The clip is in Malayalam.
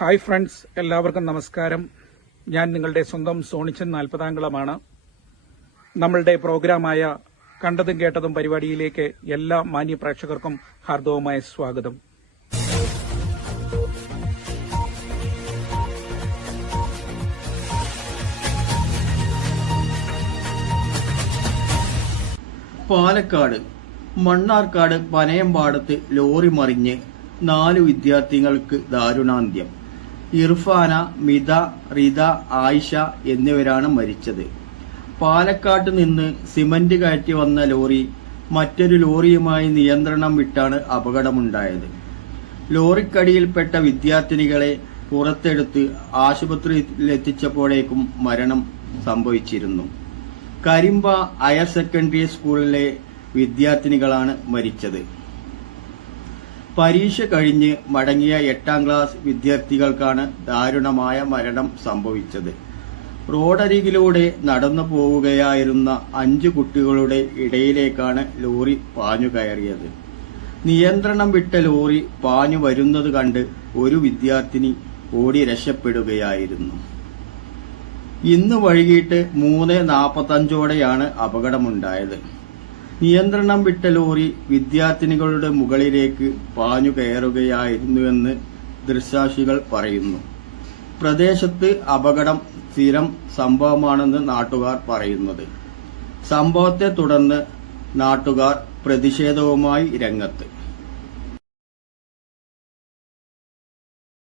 ഹായ് ഫ്രണ്ട്സ് എല്ലാവർക്കും നമസ്കാരം. ഞാൻ നിങ്ങളുടെ സ്വന്തം സോണിച്ചൻ നാൽപ്പതാംകുളമാണ് നമ്മളുടെ പ്രോഗ്രാമായ കണ്ടതും കേട്ടതും പരിപാടിയിലേക്ക് എല്ലാ മാന്യ പ്രേക്ഷകർക്കും ഹാർദവമായ സ്വാഗതം. പാലക്കാട് മണ്ണാർക്കാട് പനയമ്പാടത്ത് ലോറി മറിഞ്ഞ് നാല് വിദ്യാർത്ഥികൾക്ക് ദാരുണാന്ത്യം. ഇർഫാന മിത റിത ആയിഷ എന്നിവരാണ് മരിച്ചത്. പാലക്കാട്ട് നിന്ന് സിമന്റ് കയറ്റി വന്ന ലോറി മറ്റൊരു ലോറിയുമായി നിയന്ത്രണം വിട്ടാണ് അപകടമുണ്ടായത്. ലോറിക്കടിയിൽപ്പെട്ട വിദ്യാർത്ഥിനികളെ പുറത്തെടുത്ത് ആശുപത്രിയിലെത്തിച്ചപ്പോഴേക്കും മരണം സംഭവിച്ചിരുന്നു. കരിമ്പ ഹയർ സെക്കൻഡറി സ്കൂളിലെ വിദ്യാർത്ഥിനികളാണ് മരിച്ചത്. പരീക്ഷ കഴിഞ്ഞ് മടങ്ങിയ എട്ടാം ക്ലാസ് വിദ്യാർത്ഥികൾക്കാണ് ദാരുണമായ മരണം സംഭവിച്ചത്. റോഡരികിലൂടെ നടന്നു പോവുകയായിരുന്ന അഞ്ചു കുട്ടികളുടെ ഇടയിലേക്കാണ് ലോറി പാഞ്ഞു കയറിയത്. നിയന്ത്രണം വിട്ട ലോറി പാഞ്ഞു വരുന്നത് കണ്ട് ഒരു വിദ്യാർത്ഥിനി ഓടി രക്ഷപ്പെടുകയായിരുന്നു. ഇന്ന് വൈകിട്ട് മൂന്ന് നാൽപ്പത്തഞ്ചോടെയാണ് അപകടമുണ്ടായത്. നിയന്ത്രണം വിട്ട ലോറി വിദ്യാർത്ഥിനികളുടെ മുകളിലേക്ക് പാഞ്ഞു കയറുകയായിരുന്നുവെന്ന് ദൃക്സാക്ഷികൾ പറയുന്നു. പ്രദേശത്ത് അപകടം സ്ഥിരം സംഭവമാണെന്ന് നാട്ടുകാർ പറയുന്നത്. സംഭവത്തെ തുടർന്ന് നാട്ടുകാർ പ്രതിഷേധവുമായി രംഗത്ത്.